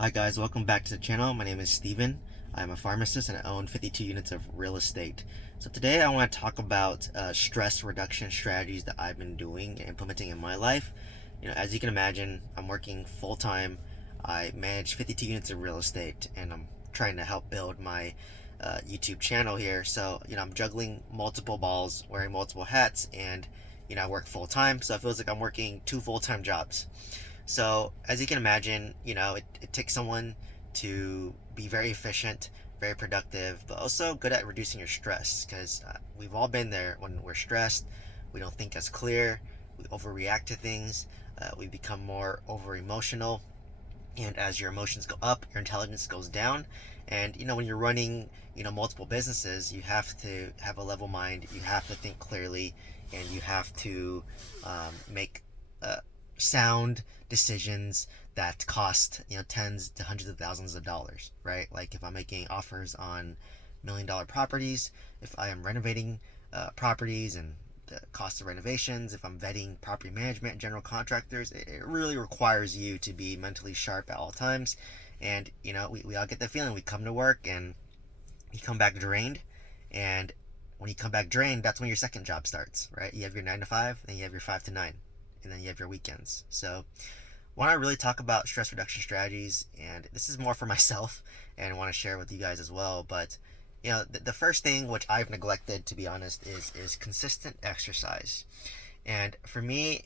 Hi guys, welcome back to the channel. My name is Steven. I'm a pharmacist and I own 52 units of real estate. So today I want to talk about stress reduction strategies that I've been doing and implementing in my life. As you can imagine, I'm working full time. I manage 52 units of real estate and I'm trying to help build my YouTube channel here. So, I'm juggling multiple balls, wearing multiple hats, and I work full time. So it feels like I'm working two full-time jobs. So, as you can imagine, it takes someone to be very efficient, very productive, but also good at reducing your stress because we've all been there when we're stressed. We don't think as clear, we overreact to things, we become more over emotional. And as your emotions go up, your intelligence goes down. And when you're running multiple businesses, you have to have a level mind, you have to think clearly, and you have to make sound decisions that cost tens to hundreds of thousands of dollars, right? Like if I'm making offers on $1 million properties, if I am renovating properties and the cost of renovations, if I'm vetting property management and general contractors, it really requires you to be mentally sharp at all times. And we all get the feeling, we come to work and you come back drained, and when you come back drained, that's when your second job starts, right? You have your 9 to 5, then you have your 5 to 9, and then you have your weekends. So want to really talk about stress reduction strategies, and this is more for myself and want to share with you guys as well. But the first thing, which I've neglected, to be honest, is consistent exercise. And for me,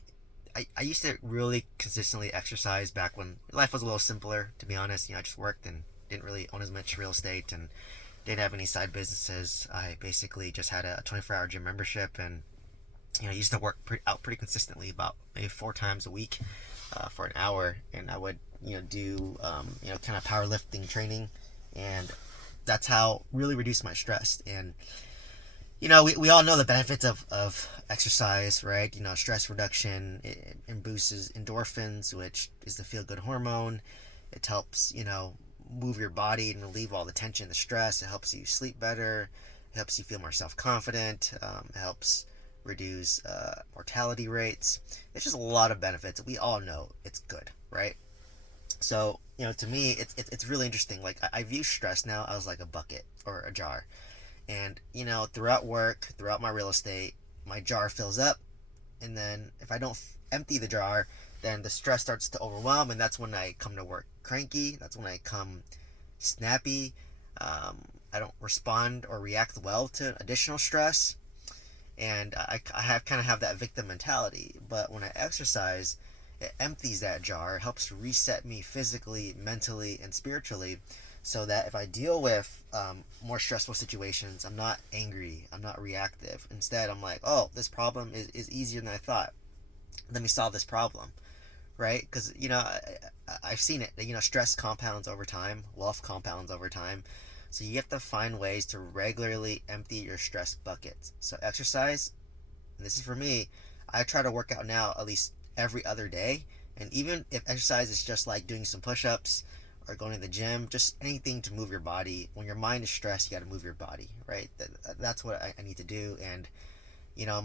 I used to really consistently exercise back when life was a little simpler, to be honest. I just worked and didn't really own as much real estate and didn't have any side businesses. I basically just had a 24-hour gym membership, and I used to work out pretty consistently, about maybe 4 times a week for an hour, and I would do kind of powerlifting training, and that's how really reduce my stress. And we all know the benefits of exercise, right? Stress reduction, it boosts endorphins, which is the feel good hormone. It helps move your body and relieve all the tension, the stress. It helps you sleep better. It helps you feel more self-confident. It helps reduce mortality rates. It's just a lot of benefits. We all know it's good, right? So to me, it's really interesting. Like I view stress now as like a bucket or a jar, and throughout work, throughout my real estate, my jar fills up, and then if I don't empty the jar, then the stress starts to overwhelm, and that's when I come to work cranky. That's when I come snappy. I don't respond or react well to additional stress, and I have kind of have that victim mentality. But when I exercise, it empties that jar, helps reset me physically, mentally, and spiritually, so that if I deal with more stressful situations, I'm not angry, I'm not reactive. Instead, I'm like, oh, this problem is easier than I thought. Let me solve this problem, right? Because I've seen it. Stress compounds over time, wealth compounds over time. So you have to find ways to regularly empty your stress buckets. So exercise, and this is for me, I try to work out now at least every other day. And even if exercise is just like doing some push-ups or going to the gym, just anything to move your body. When your mind is stressed, you got to move your body, right? That's what I need to do. And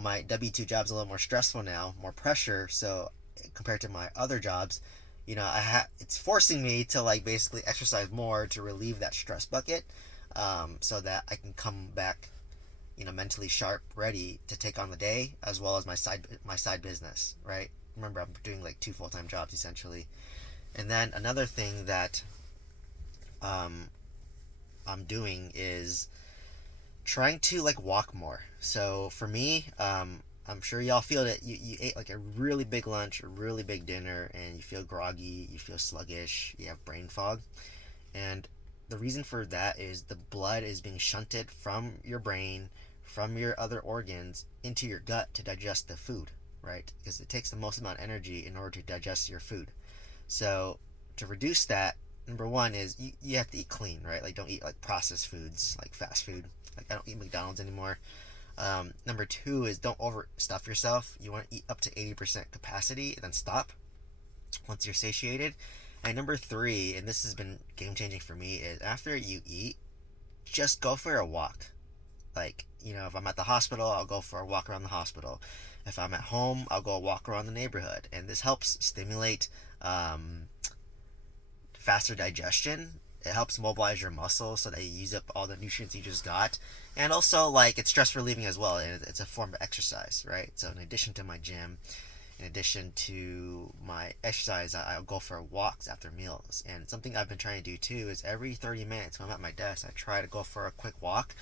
my W2 job's a little more stressful now, more pressure. So compared to my other jobs, it's forcing me to like basically exercise more to relieve that stress bucket, so that I can come back, mentally sharp, ready to take on the day, as well as my side business, right? Remember, I'm doing like two full-time jobs essentially. And then another thing that um, I'm doing is trying to like walk more. So for me, I'm sure y'all feel that you ate like a really big lunch, a really big dinner, and you feel groggy, you feel sluggish, you have brain fog. And the reason for that is the blood is being shunted from your brain, from your other organs, into your gut to digest the food, right? Because it takes the most amount of energy in order to digest your food. So to reduce that, number one is you have to eat clean, right? Like don't eat like processed foods, like fast food. Like I don't eat McDonald's anymore. Number two is don't overstuff yourself. You want to eat up to 80% capacity and then stop once you're satiated. And number three, and this has been game changing for me, is after you eat, just go for a walk. Like, if I'm at the hospital, I'll go for a walk around the hospital. If I'm at home, I'll go walk around the neighborhood. And this helps stimulate faster digestion. It helps mobilize your muscles so that you use up all the nutrients you just got. And also, like, it's stress relieving as well. And it's a form of exercise, right? So, in addition to my gym, in addition to my exercise, I'll go for walks after meals. And something I've been trying to do too is every 30 minutes when I'm at my desk, I try to go for a quick walk,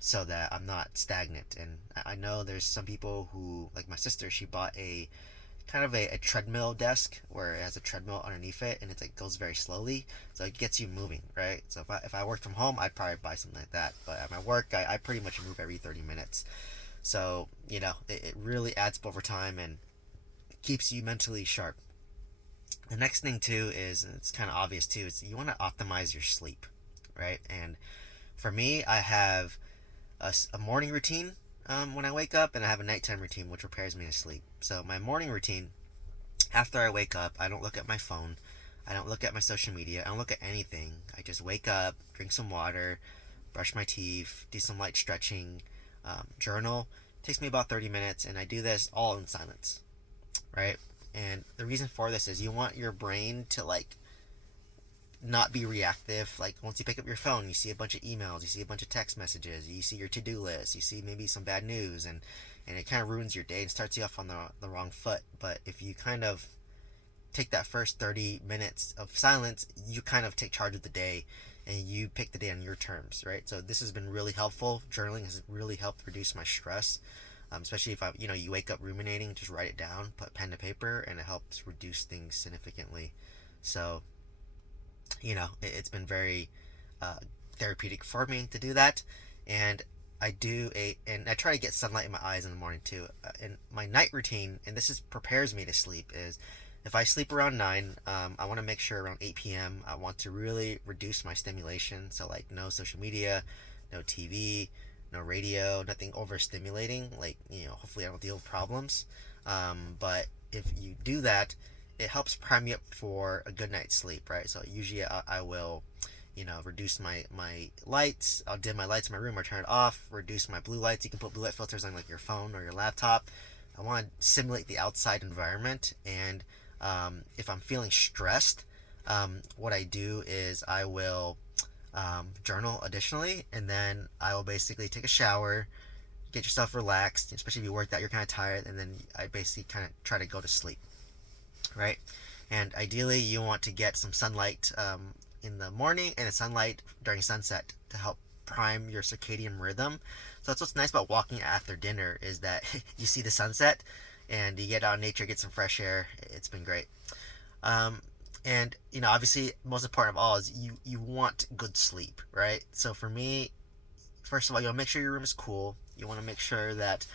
so that I'm not stagnant. And I know there's some people who, like my sister, she bought a kind of a treadmill desk where it has a treadmill underneath it, and it's like goes very slowly, so it gets you moving, right? So if I worked from home, I'd probably buy something like that. But at my work, I pretty much move every 30 minutes. So, it really adds up over time and keeps you mentally sharp. The next thing too is, and it's kind of obvious too, is you want to optimize your sleep, right? And for me, I have a morning routine when I wake up, and I have a nighttime routine which prepares me to sleep. So my morning routine, after I wake up, I don't look at my phone, I don't look at my social media, I don't look at anything. I just wake up, drink some water, brush my teeth, do some light stretching, journal. It takes me about 30 minutes, and I do this all in silence, right? And the reason for this is you want your brain to like not be reactive. Like once you pick up your phone, you see a bunch of emails, you see a bunch of text messages, you see your to-do list, you see maybe some bad news, and it kind of ruins your day and starts you off on the wrong foot. But if you kind of take that first 30 minutes of silence, you kind of take charge of the day and you pick the day on your terms, right? So this has been really helpful. Journaling has really helped reduce my stress, especially if you wake up ruminating, just write it down, put pen to paper, and it helps reduce things significantly. So, it's been very therapeutic for me to do that. And and I try to get sunlight in my eyes in the morning too. And my night routine, and prepares me to sleep, is if I sleep around 9, I want to make sure around 8 p.m. I want to really reduce my stimulation. So like no social media, no TV, no radio, nothing overstimulating. Like, hopefully I don't deal with problems. But if you do that, it helps prime you up for a good night's sleep, right? So usually I will, reduce my lights. I'll dim my lights in my room or turn it off, reduce my blue lights. You can put blue light filters on like your phone or your laptop. I want to simulate the outside environment. And if I'm feeling stressed, what I do is I will journal additionally, and then I will basically take a shower, get yourself relaxed, especially if you worked out, you're kind of tired, and then I basically kind of try to go to sleep, right? And ideally, you want to get some sunlight in the morning and sunlight during sunset to help prime your circadian rhythm. So that's what's nice about walking after dinner, is that you see the sunset and you get out in nature, get some fresh air. It's been great. And obviously, most important of all is you want good sleep, right? So for me, first of all, you want to make sure your room is cool. You want to make sure that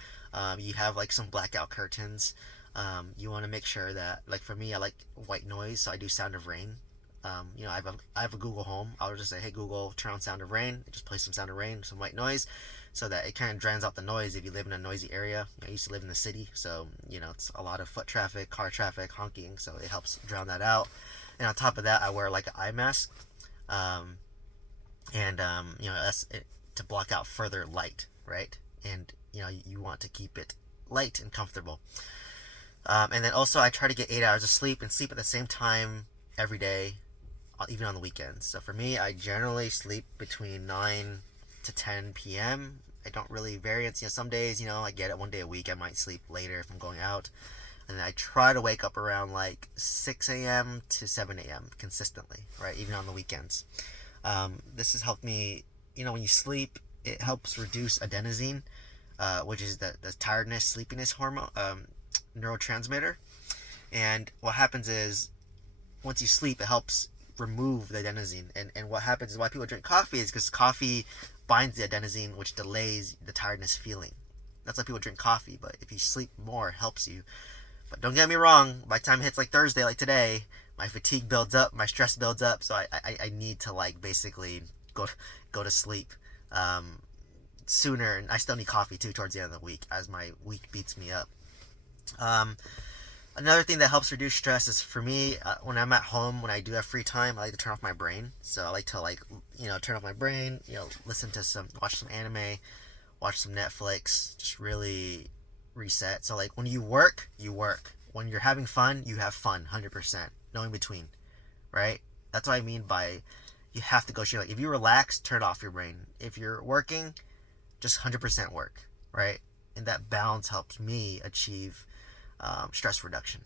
you have like some blackout curtains. You want to make sure that, like for me, I like white noise, so I do sound of rain. I have a Google Home. I'll just say, hey Google, turn on sound of rain. It just plays some sound of rain, some white noise, so that it kind of drowns out the noise if you live in a noisy area. I used to live in the city, so it's a lot of foot traffic, car traffic, honking, so it helps drown that out. And on top of that, I wear like an eye mask, that's it, to block out further light, right? And you want to keep it light and comfortable. And then also I try to get 8 hours of sleep and sleep at the same time every day, even on the weekends. So for me, I generally sleep between 9 to 10 p.m. I don't really vary. Some days, I get it one day a week. I might sleep later if I'm going out. And then I try to wake up around like 6 a.m. to 7 a.m. consistently, right? Even on the weekends. This has helped me, when you sleep, it helps reduce adenosine, which is the tiredness, sleepiness hormone, neurotransmitter. And what happens is, once you sleep, it helps remove the adenosine. And what happens is, why people drink coffee is because coffee binds the adenosine, which delays the tiredness feeling. That's why people drink coffee. But if you sleep more, it helps you. But don't get me wrong, by the time it hits like Thursday, like today, my fatigue builds up, my stress builds up, so I need to like basically go to sleep sooner. And I still need coffee too towards the end of the week as my week beats me up. Another thing that helps reduce stress is, for me, when I'm at home, when I do have free time, I like to turn off my brain. So I like to turn off my brain, watch some anime, watch some Netflix, just really reset. So like when you work, you work. When you're having fun, you have fun, 100%. No in between, right? That's what I mean by you have to go straight. Like if you relax, turn off your brain. If you're working, just 100% work, right? And that balance helps me achieve stress reduction.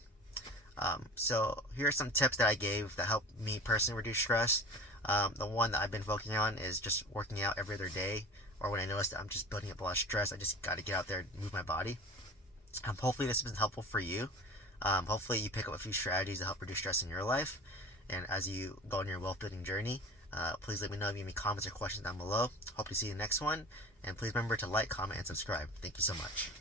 So here are some tips that I gave that help me personally reduce stress. The one that I've been focusing on is just working out every other day, or when I notice that I'm just building up a lot of stress, I just got to get out there and move my body. Hopefully this has been helpful for you. Hopefully you pick up a few strategies to help reduce stress in your life. And as you go on your wealth building journey, please let me know if you have any comments or questions down below. Hope to see you in the next one. And please remember to like, comment, and subscribe. Thank you so much.